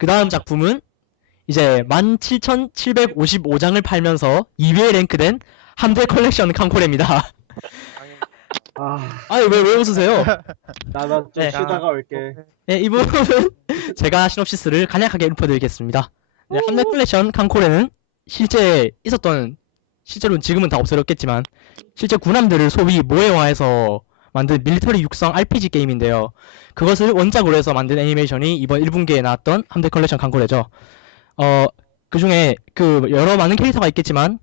그 다음 작품은 이제 17,755장을 팔면서 2위에 랭크된 함대 컬렉션 칸코레입니다. 아, 아니, 왜 웃으세요? 나나 좀 네. 쉬다가 올게. 네, 이 부분은 제가 시놉시스를 간략하게 읊어드리겠습니다. 네, 함대 컬렉션 칸코레는 실제 있었던, 실제로는 지금은 다 없어졌겠지만, 실제 군함들을 소위 모해화해서 만든 밀리터리 육성 RPG 게임인데요. 그것을 원작으로 해서 만든 애니메이션이 이번 1분기에 나왔던 함대 컬렉션 칸코레죠. 어, 그 중에 그 여러 많은 캐릭터가 있겠지만,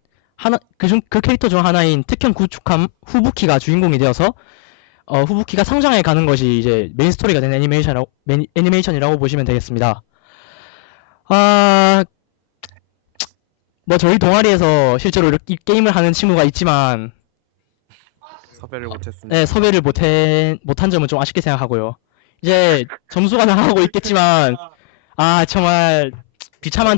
그 캐릭터 중 하나인 특현 구축함 후부키가 주인공이 되어서 후부키가 성장해 가는 것이 이제 메인 스토리가 된 애니메이션이라고 보시면 되겠습니다. 아, 뭐 저희 동아리에서 실제로 이 게임을 하는 친구가 있지만, 섭외를 못했습니다. 네, 섭외를 못한 점은 좀 아쉽게 생각하고요. 이제 점수가 나가고 있겠지만, 정말 비참한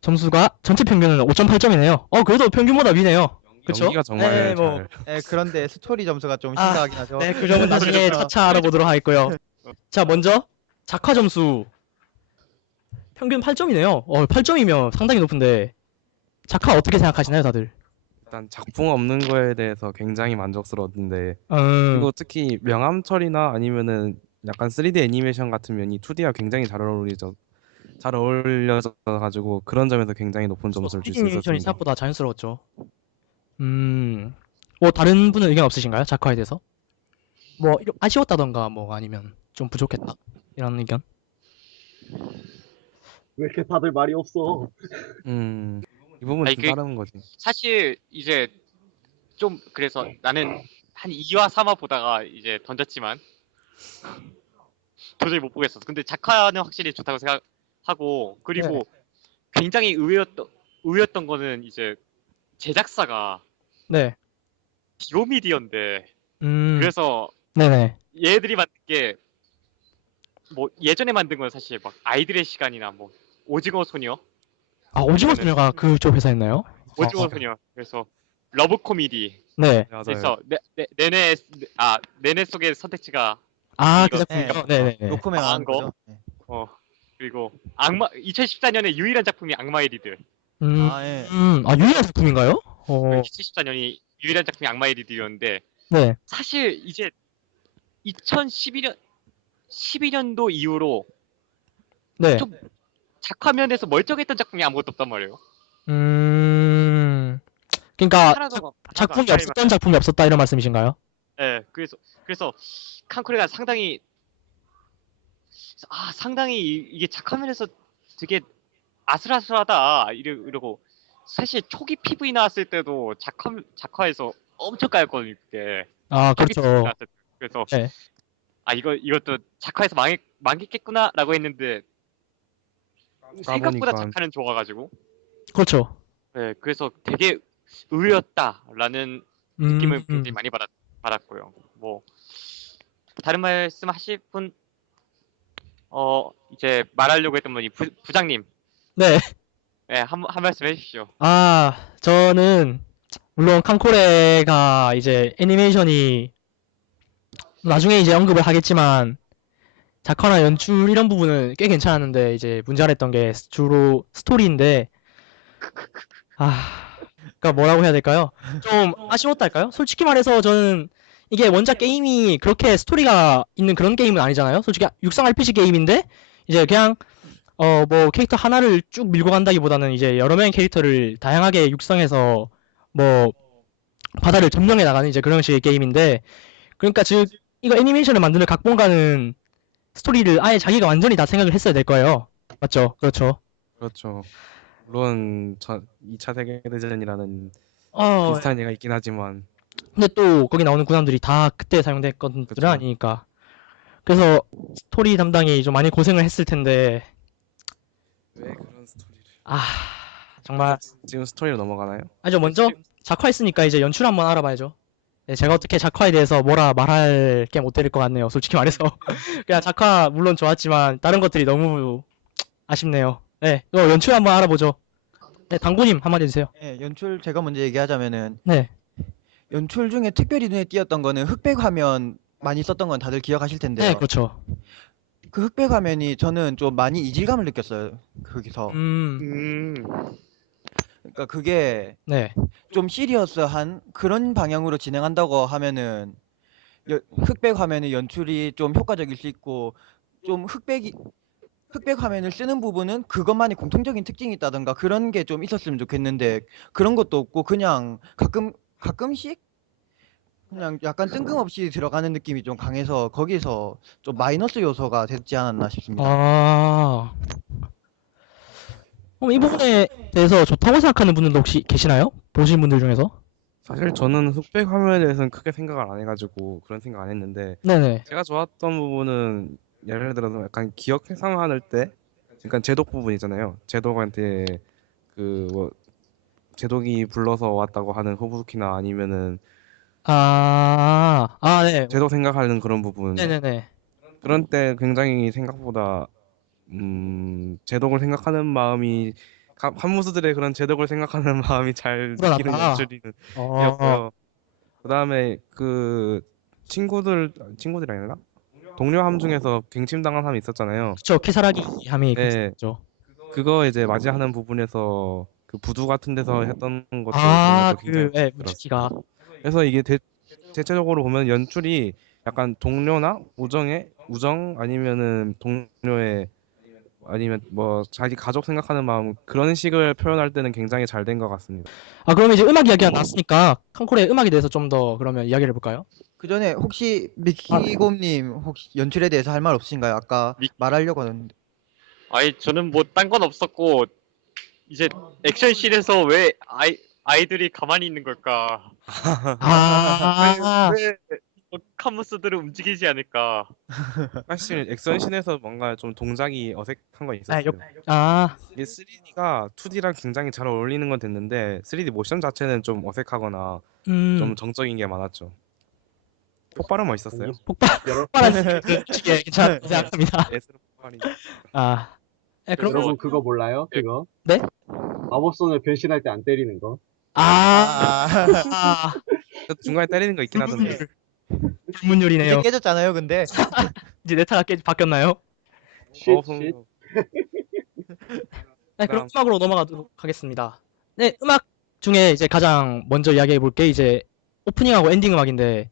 점수가 전체 평균은 5.8점이네요. 그래도 평균보다 위네요. 그쵸? 연기가 정말 네, 뭐, 잘. 네, 그런데 스토리 점수가 좀 아, 심각하긴 하죠. 네, 그 점은 나중에 차차 알아보도록 하겠고요. 자, 먼저 작화 점수 평균 8점이네요. 8점이면 상당히 높은데 작화 어떻게 생각하시나요, 다들? 일단 작품 없는 거에 대해서 굉장히 만족스러웠는데, 음, 그리고 특히 명암 처리나 아니면은 약간 3D 애니메이션 같은 면이 2D와 굉장히 잘 어울려져 가지고 그런 점에서 굉장히 높은 점수를 줄 수 애니메이션이 있었습니다. 생각보다 자연스러웠죠. 뭐 다른 분은 의견 없으신가요? 작화에 대해서? 뭐 아쉬웠다던가 뭐 아니면 좀 부족했다 이런 의견? 왜 이렇게 다들 말이 없어? 이 부분 아니, 좀 다른 거지. 사실 이제 좀 그래서 나는 한 2화 3화 보다가 이제 던졌지만 도저히 못 보겠어. 근데 작화는 확실히 좋다고 생각하고, 그리고 굉장히 의외였던 거는 이제 제작사가 네. 디오미디어인데, 음, 그래서 네네. 얘들이 만든 게 뭐 예전에 만든 건 사실 막 아이들의 시간이나 뭐 오징어 소녀, 오징어 소녀가 그쪽 회사였나요? 오징어 소녀, 그래서 러브 코미디, 네. 맞아요. 그래서 내내 속의 선택지가 그 이거- 작품이요? 네네네. 로코맨 아, 하는 거? 거죠. 네. 그리고 2014년에 유일한 작품이 악마의 리드. 예. 유일한 작품인가요? 2014년이 유일한 작품이 악마의 리드였는데, 네. 사실 이제 11년도 이후로 네. 좀 작화면에서 멀쩡했던 작품이 아무것도 없단 말이에요. 그러니까 하나도 작품이 안 없었던 작품이 없었다 이런 말씀이신가요? 네, 그래서 칸코레가 상당히 이게 작화면에서 되게 아슬아슬하다 이러고, 사실 초기 PV 나왔을 때도 작화에서 엄청 까였거든요 그때. 초기 PV 그렇죠. 나왔을 때. 그래서 네. 이것도 작화에서 망했겠구나라고 했는데 생각보다 까보니까 작화는 좋아가지고, 그렇죠. 네, 그래서 되게 의외였다라는 느낌을 굉장히 많이 받았고요. 뭐 다른 말씀 하실 분, 이제 말하려고 했던 분이 부장님, 네. 네, 한 말씀 해주십시오. 저는 물론 칸코레가 이제 애니메이션이 나중에 이제 언급을 하겠지만 작화나 연출 이런 부분은 꽤 괜찮았는데 이제 문제가 됐던 게 주로 스토리인데 그러니까 뭐라고 해야 될까요? 좀 아쉬웠달까요? 솔직히 말해서 저는 이게 원작 게임이 그렇게 스토리가 있는 그런 게임은 아니잖아요. 솔직히 육상 RPG 게임인데 이제 그냥 뭐 캐릭터 하나를 쭉 밀고 간다기보다는 이제 여러 명의 캐릭터를 다양하게 육성해서 뭐 바다를 점령해 나가는 이제 그런 식의 게임인데, 그러니까 즉 이거 애니메이션을 만드는 각본가는 스토리를 아예 자기가 완전히 다 생각을 했어야 될 거예요. 맞죠? 그렇죠. 그렇죠. 물론 2차 세계대전이라는 어, 비슷한 예가 있긴 하지만 근데 또 거기 나오는 군함들이 다 그때 사용된 것들은 그쵸. 아니니까. 그래서 스토리 담당이 좀 많이 고생을 했을 텐데, 왜 그런 스토리를? 정말. 지금 스토리로 넘어가나요? 저 먼저 작화했으니까 이제 연출 한번 알아봐야죠. 네, 제가 어떻게 작화에 대해서 뭐라 말할 게 못 될 것 같네요. 솔직히 말해서. 그냥 작화 물론 좋았지만 다른 것들이 너무 아쉽네요. 네, 이거 연출 한번 알아보죠. 네, 당구님 한마디 해주세요. 예, 연출 제가 먼저 얘기하자면은 네, 연출 중에 특별히 눈에 띄었던 거는 흑백 화면 많이 썼던 건 다들 기억하실 텐데요. 네, 그렇죠. 그 흑백 화면이 저는 좀 많이 이질감을 느꼈어요. 거기서. 음, 그러니까 그게 네. 좀 시리어스한 그런 방향으로 진행한다고 하면은 흑백 화면의 연출이 좀 효과적일 수 있고 좀 흑백 화면을 쓰는 부분은 그것만의 공통적인 특징이 있다던가 그런 게 좀 있었으면 좋겠는데 그런 것도 없고 그냥 가끔씩 그냥 약간 뜬금없이 들어가는 느낌이 좀 강해서 거기서 좀 마이너스 요소가 됐지 않았나 싶습니다. 아, 그럼 이 부분에 대해서 좋다고 생각하는 분들도 혹시 계시나요? 보신 분들 중에서? 사실 저는 흑백 화면에 대해서는 크게 생각을 안 해가지고 그런 생각 안 했는데 네네. 제가 좋았던 부분은 예를 들어서 약간 기억 회상할 때 약간 제독 부분 있잖아요. 제독한테 그 뭐 제독이 불러서 왔다고 하는 호부키나 아니면은 네. 제독 생각하는 그런 부분 네네네. 그런 때 굉장히 생각보다 제독을 생각하는 마음이 판무스들의 그런 제독을 생각하는 마음이 잘 느끼는 우러났다. 어, 연출이었고요. 그다음에 그 친구들이 아니라 동료 함 중에서 갱침당한 함이 있었잖아요. 그쵸. 키사라기 함이 네, 그죠. 그거 이제 맞이하는 부분에서 그 부두 같은 데서 했던 것도 그런 것도 굉장히 마음에 무치키가. 들었어요. 그래서 이게 대체적으로 보면 연출이 약간 동료나 우정 아니면은 동료의 아니면 뭐 자기 가족 생각하는 마음 그런 식을 표현할 때는 굉장히 잘 된 것 같습니다. 그러면 이제 음악 이야기가 나왔으니까, 칸콜의 음악에 대해서 좀 더 그러면 이야기를 해볼까요? 그 전에 혹시 아, 미키곰님 혹시 연출에 대해서 할 말 없으신가요? 아까 미- 말하려고 하는데. 아니 저는 뭐 딴 건 없었고 이제 액션씬에서 왜 아이들이 가만히 있는 걸까? 아, 왜 카무스들을 움직이지 않을까? 사실 액션씬에서 뭔가 좀 동작이 어색한 건 아, 있었어요. 아, 이게 3D가 2D랑 굉장히 잘 어울리는 건 됐는데 3D 모션 자체는 좀 어색하거나 좀 음, 정적인 게 많았죠. 폭발은 멋있었어요. 아니, 여러, 폭발한 시기에 괜찮다고 생각합니다. 에스로 폭발이. 아, 그럼, 그래서 여러분 그거 몰라요? 예, 그거 네? 마법손을 변신할 때 안 때리는 거. 아, 아, 중간에 때리는 거 있긴 하던데. 불문율, 이제 불문율이네요. 깨졌잖아요, 근데. 이제 네타가 바뀌었나요? 쉿, 쉿. 어, 네, 그럼 그다음 음악으로 넘어가도록 하겠습니다. 네, 음악 중에 이제 가장 먼저 이야기해 볼 게 이제 오프닝하고 엔딩 음악인데,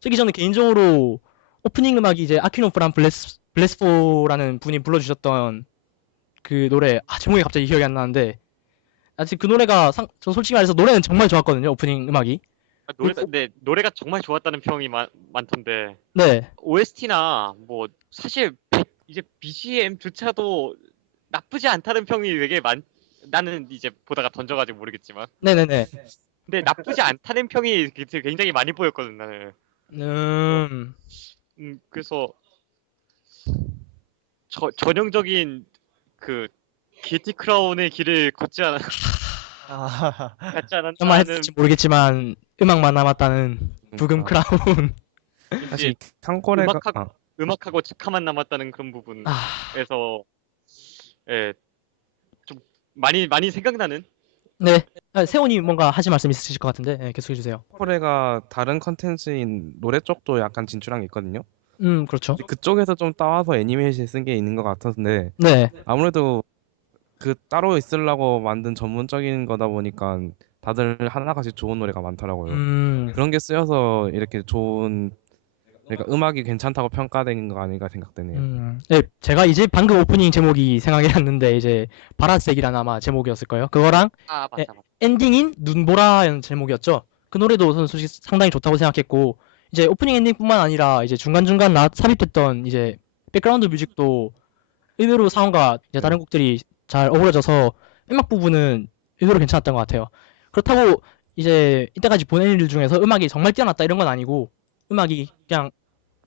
저기 저는 개인적으로 오프닝 음악이 이제 아키노 프람 블레스포라는 분이 불러주셨던 그 노래, 제목이 갑자기 기억이 안 나는데, 아직 그 노래가 저 솔직히 말해서 노래는 정말 좋았거든요, 오프닝 음악이. 근데 노래가 정말 좋았다는 평이 많던데 네, OST나 뭐 사실 이제 BGM조차도 나쁘지 않다는 평이 되게 나는 이제 보다가 던져가지고 모르겠지만 네네네. 근데 나쁘지 않다는 평이 굉장히 많이 보였거든 나는. 음, 그래서 전형적인 그 게티 크라운의 길을 아, 걷지 않았나 정말 하는 했을지 모르겠지만, 음악만 남았다는 부금 그러니까 크라운. 사실 왠지 탕코레가 음악하고 작화만 남았다는 그런 아, 부분에서 예, 좀 많이 생각나는. 네. 세훈이 뭔가 하실 말씀 있으실 것 같은데, 네, 계속해 주세요. 탕코레가 다른 컨텐츠인 노래 쪽도 약간 진출한 게 있거든요. 그렇죠. 그쪽에서 좀 따와서 애니메이션 쓴 게 있는 것 같았는데 네. 아무래도 그 따로 있으려고 만든 전문적인 거다 보니까 다들 하나같이 좋은 노래가 많더라고요. 음, 그런 게 쓰여서 이렇게 좋은 그러니까 음악이 괜찮다고 평가된 거 아닌가 생각되네요. 네, 제가 이제 방금 오프닝 제목이 생각이 났는데, 이제, 바라색이라는 아마 제목이었을 거예요. 그거랑, 네, 맞다. 엔딩인 눈보라는 제목이었죠. 그 노래도 저는 솔직히 상당히 좋다고 생각했고, 이제 오프닝 엔딩뿐만 아니라, 이제 중간중간 삽입됐던, 이제, 백그라운드 뮤직도 의외로 사운과 이제 다른 곡들이 잘 어우러져서, 음악 부분은 의외로 괜찮았던 것 같아요. 그렇다고, 이제, 이때까지 본 애니들 중에서 음악이 정말 뛰어났다 이런 건 아니고, 음악이 그냥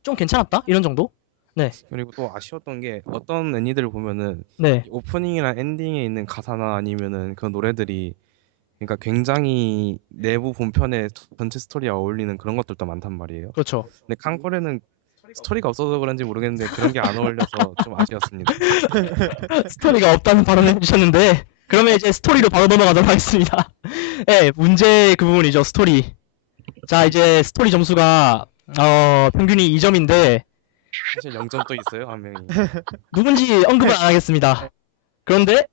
좀 괜찮았다? 이런 정도? 네, 그리고 또 아쉬웠던 게 어떤 애니들을 보면은 네, 이 오프닝이나 엔딩에 있는 가사나 아니면은 그 노래들이 그러니까 굉장히 내부 본편의 전체 스토리에 어울리는 그런 것들도 많단 말이에요. 그렇죠. 근데 칸코레는 스토리가 없어서 그런지 모르겠는데 그런 게 안 어울려서 좀 아쉬웠습니다. 스토리가 없다는 발언을 해주셨는데, 그러면 이제 스토리로 바로 넘어가도록 하겠습니다. 네, 문제 그 부분이죠, 스토리. 자, 이제 스토리 점수가, 평균이 2점인데, 사실 0점 또 있어요 한 명이. 누군지 언급은 안 하겠습니다. 그런데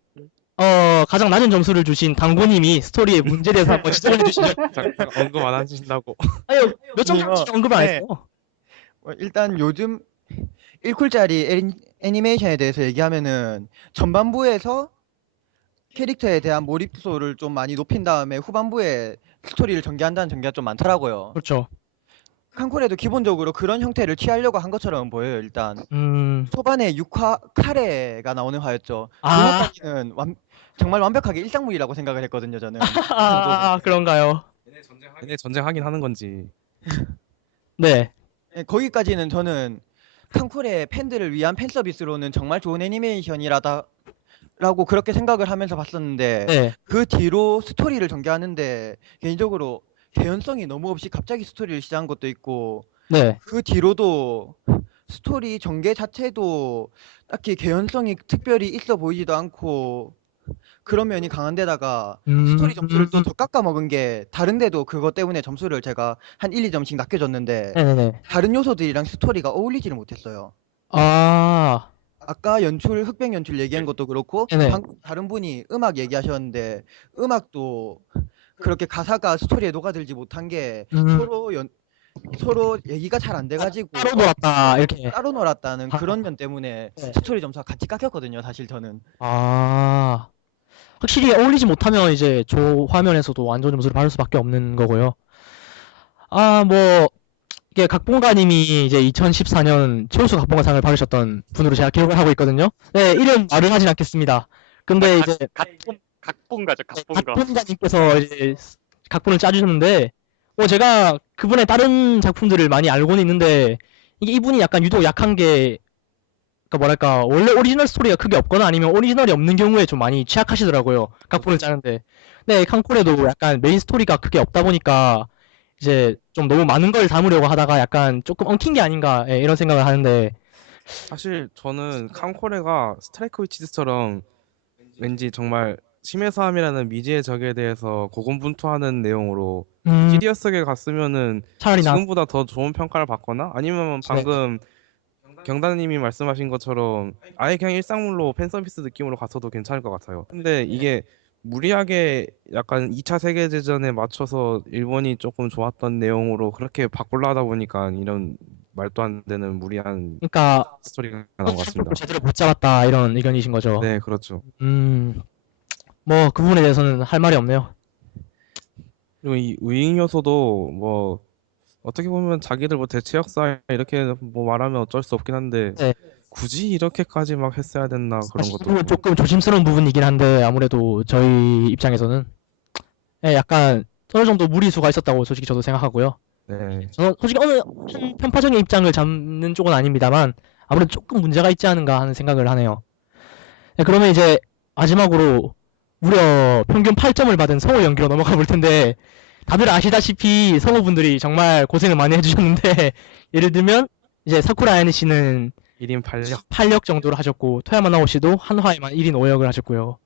가장 낮은 점수를 주신 당구님이 스토리의 문제에 대해서 한번 지적해 주시죠. 잠깐 언급 안 하신다고. 아유, 몇 점 이거, 정도 언급을 안 네. 했어요. 일단 요즘 1쿨짜리 애니메이션에 대해서 얘기하면은 전반부에서 캐릭터에 대한 몰입도를 좀 많이 높인 다음에 후반부에 스토리를 전개한다는 전개가 좀 많더라고요. 그렇죠. 칸콜에도 기본적으로 그런 형태를 취하려고 한 것처럼 보여요. 일단 초반에 6화 카레가 나오는 화였죠. 아. 그것까지는 정말 완벽하게 일상물이라고 생각을 했거든요. 저는. 그런가요? 얘네 전쟁하긴 하는 건지. 네. 예, 거기까지는 저는 칸쿨의 팬들을 위한 팬 서비스로는 정말 좋은 애니메이션이라고 그렇게 생각을 하면서 봤었는데 네. 그 뒤로 스토리를 전개하는데 개인적으로 개연성이 너무 없이 갑자기 스토리를 시작한 것도 있고 네. 그 뒤로도 스토리 전개 자체도 딱히 개연성이 특별히 있어 보이지도 않고 그런 면이 강한 데다가 스토리 점수를 또 더 깎아먹은 게 다른데도 그것 때문에 점수를 제가 한 1, 2점씩 낮게 줬는데 네네네. 다른 요소들이랑 스토리가 어울리지를 못했어요. 아. 아까 흑백 연출 얘기한 것도 그렇고 네네. 방금 다른 분이 음악 얘기하셨는데 음악도 그렇게 가사가 스토리에 녹아들지 못한 게 서로 얘기가 잘 안 돼가지고 따로 놀았다 이렇게. 따로 놀았다는 아. 그런 면 때문에 네. 스토리 점수가 같이 깎였거든요. 사실 저는. 아. 확실히 어울리지 못하면 이제 조 화면에서도 안 좋은 점수를 받을 수밖에 없는 거고요. 뭐 이게 각본가님이 이제 2014년 최우수 각본가상을 받으셨던 분으로 제가 기억을 하고 있거든요. 네, 이름 말을 하진 않겠습니다. 근데 이제 각본가죠, 각본가. 각본가님께서 이제 각본을 짜주셨는데, 제가 그분의 다른 작품들을 많이 알고는 있는데, 이게 이분이 약간 유독 약한 게, 그러니까 뭐랄까, 원래 오리지널 스토리가 크게 없거나 아니면 오리지널이 없는 경우에 좀 많이 취약하시더라고요. 각본을 짜는데. 네, 칸콜에도 약간 메인 스토리가 크게 없다 보니까, 이제 좀 너무 많은 걸 담으려고 하다가 약간 조금 엉킨 게 아닌가, 예, 이런 생각을 하는데, 사실 저는 칸코레가 스트라이크 위치즈처럼 왠지 정말 심해사함이라는 미지의 적에 대해서 고군분투하는 내용으로 시리어스하게 갔으면은 차라리 지금보다 더 좋은 평가를 받거나 아니면 방금 경단님이 말씀하신 것처럼 아예 그냥 일상물로 팬서비스 느낌으로 갔어도 괜찮을 것 같아요. 근데 이게 무리하게 약간 2차 세계대전에 맞춰서 일본이 조금 좋았던 내용으로 그렇게 바꾸려 하다 보니까 이런 말도 안 되는 무리한 그러니까 스토리가 나온 것 같습니다. 제대로 못 잡았다 이런 의견이신 거죠. 네, 그렇죠. 뭐 그 부분에 대해서는 할 말이 없네요. 그리고 이 우잉 요소도 뭐 어떻게 보면 자기들 뭐 대체 역사 이렇게 뭐 말하면 어쩔 수 없긴 한데 네. 굳이 이렇게까지 막 했어야 됐나 그런 것도 사실은 조금 조심스러운 부분이긴 한데 아무래도 저희 입장에서는 약간 어느 정도 무리수가 있었다고 솔직히 저도 생각하고요. 네. 저는 솔직히 어느 편파적인 입장을 잡는 쪽은 아닙니다만 아무래도 조금 문제가 있지 않은가 하는 생각을 하네요. 네, 그러면 이제 마지막으로 무려 평균 8점을 받은 성우 연기로 넘어가 볼 텐데 다들 아시다시피 성우분들이 정말 고생을 많이 해주셨는데 예를 들면 이제 사쿠라 아야네 씨는 1인 8역 8역 정도를 하셨고 토야마 나오 씨도 한 화에만 1인 5역을 하셨고요.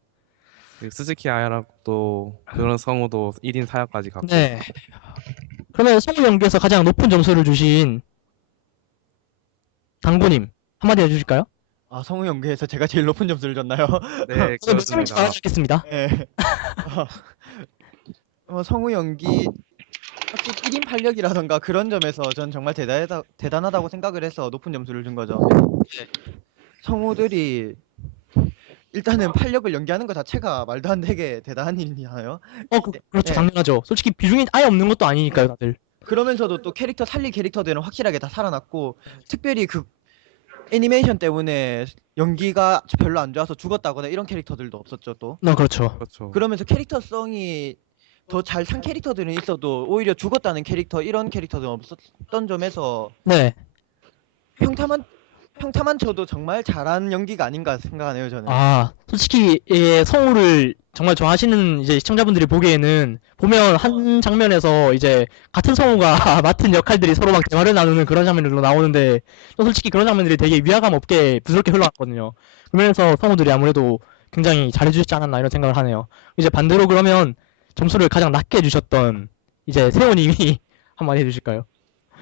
그리고 스즈키 아야라도 그런 성우도 1인 4역까지 갔고 네. 그러면 성우 연기에서 가장 높은 점수를 주신 당구님 한마디 해주실까요? 성우 연기에서 제가 제일 높은 점수를 줬나요? 네, 저는 몇 점인지 그렇습니다. 말하지 않겠습니다. 네. 성우 연기 확실히 1인 8역이라던가 그런 점에서 전 정말 대단하다고 생각을 해서 높은 점수를 준 거죠. 성우들이 일단은 8역을 연기하는 것 자체가 말도 안 되게 대단한 일이잖아요. 그렇죠. 네. 당연하죠. 솔직히 비중이 아예 없는 것도 아니니까요, 다들. 그러면서도 또 살릴 캐릭터들은 확실하게 다 살아났고 특별히 그 애니메이션 때문에 연기가 별로 안 좋아서 죽었다거나 이런 캐릭터들도 없었죠 또. 그렇죠. 그렇죠. 그러면서 캐릭터성이 더 잘 산 캐릭터들은 있어도 오히려 죽었다는 캐릭터 이런 캐릭터들은 없었던 점에서 네. 평타만 쳐도 정말 잘한 연기가 아닌가 생각하네요 저는. 솔직히 성우를 정말 좋아하시는 이제 시청자분들이 보기에는 보면 한 장면에서 이제 같은 성우가 맡은 역할들이 서로 막 대화를 나누는 그런 장면들도 나오는데 또 솔직히 그런 장면들이 되게 위화감 없게 부드럽게 흘러갔거든요. 그러면서 성우들이 아무래도 굉장히 잘해주셨지 않았나 이런 생각을 하네요. 이제 반대로 그러면 점수를 가장 낮게 주셨던 이제 세호님이 한마디 해주실까요?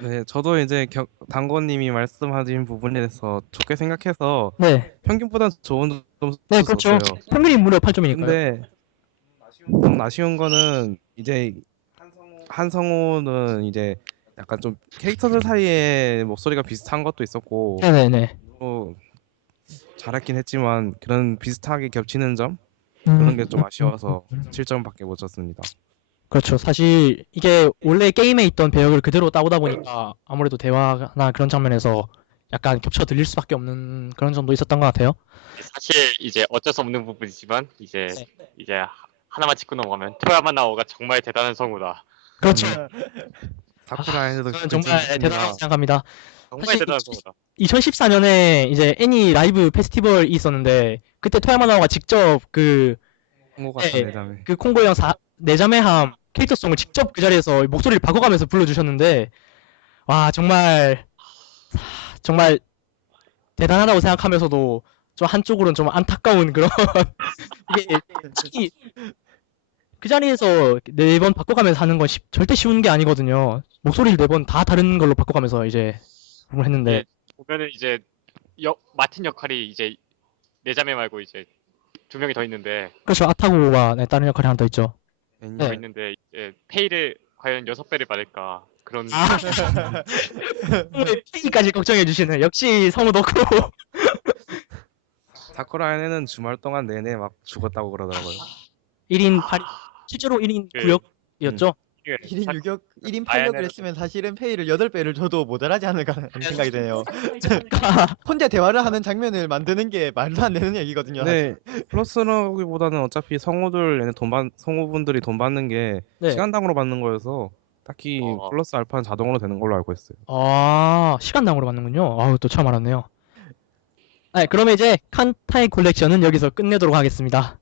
네, 저도 이제 당건님이 말씀하신 부분에 대해서 좋게 생각해서 네. 평균보다 좋은 점수 네, 그렇죠. 줬어요. 평균이 무려 8점이니까요. 근데 좀 아쉬운 거는 이제 한성우는 이제 약간 좀 캐릭터들 사이에 목소리가 비슷한 것도 있었고 네네네. 또 잘했긴 했지만 그런 비슷하게 겹치는 점 그런 게 좀 아쉬워서 7점밖에 못 줬습니다. 그렇죠. 사실 이게 원래 게임에 있던 배역을 그대로 따오다 보니까 아무래도 대화나 그런 장면에서 약간 겹쳐 들릴 수밖에 없는 그런 점도 있었던 것 같아요. 사실 이제 어쩔 수 없는 부분이지만 이제 네. 이제 하나만 짚고 넘어가면 토야마 나오가 정말 대단한 성우다. 그렇죠. 사쿠라에도 저는 정말 대단하다고 생각합니다. 정말 사실 대단한 성우다. 2014년에 이제 애니 라이브 페스티벌이 있었는데 그때 토야마 나오가 직접 홍보 네, 같은 내담에 그 콩고 형 내자매함 캐릭터송을 직접 그 자리에서 목소리를 바꿔가면서 불러주셨는데 와 정말 대단하다고 생각하면서도 좀 한쪽으로는 좀 안타까운 그런 이게 특히 그 자리에서 4번 바꿔가면서 하는 건 절대 쉬운 게 아니거든요. 목소리를 4번 다 다른 걸로 바꿔가면서 이제 그걸 했는데 예, 보면은 이제 맡은 역할이 이제 내자매 말고 이제 2명이 더 있는데 그렇죠. 아타고가 네, 다른 역할이 하나 더 있죠. 애니 네. 더 있는데 이제 페이를 과연 6배를 받을까 그런 아 정말 페이까지 걱정해 주시는 역시 성우 덕후. 사쿠라에는 주말 동안 내내 막 죽었다고 그러더라고요. 1인 8 실제로 1인 그- 9역이었죠. 1인 6역, 1인 아야는- 8역을 했으면 사실은 페이를 8배를 줘도 모자라지 않을까 하는 생각이 드네요. 그러니까 혼자 대화를 하는 장면을 만드는 게 말도 안 되는 얘기거든요. 네, 플러스라기보다는 어차피 성우분들이 돈 받는 게 네. 시간당으로 받는 거여서 딱히 플러스 알파는 자동으로 되는 걸로 알고 있어요. 아, 시간당으로 받는군요. 아우, 또 처음 알았네요. 네, 그러면 이제 칸타이 콜렉션은 여기서 끝내도록 하겠습니다.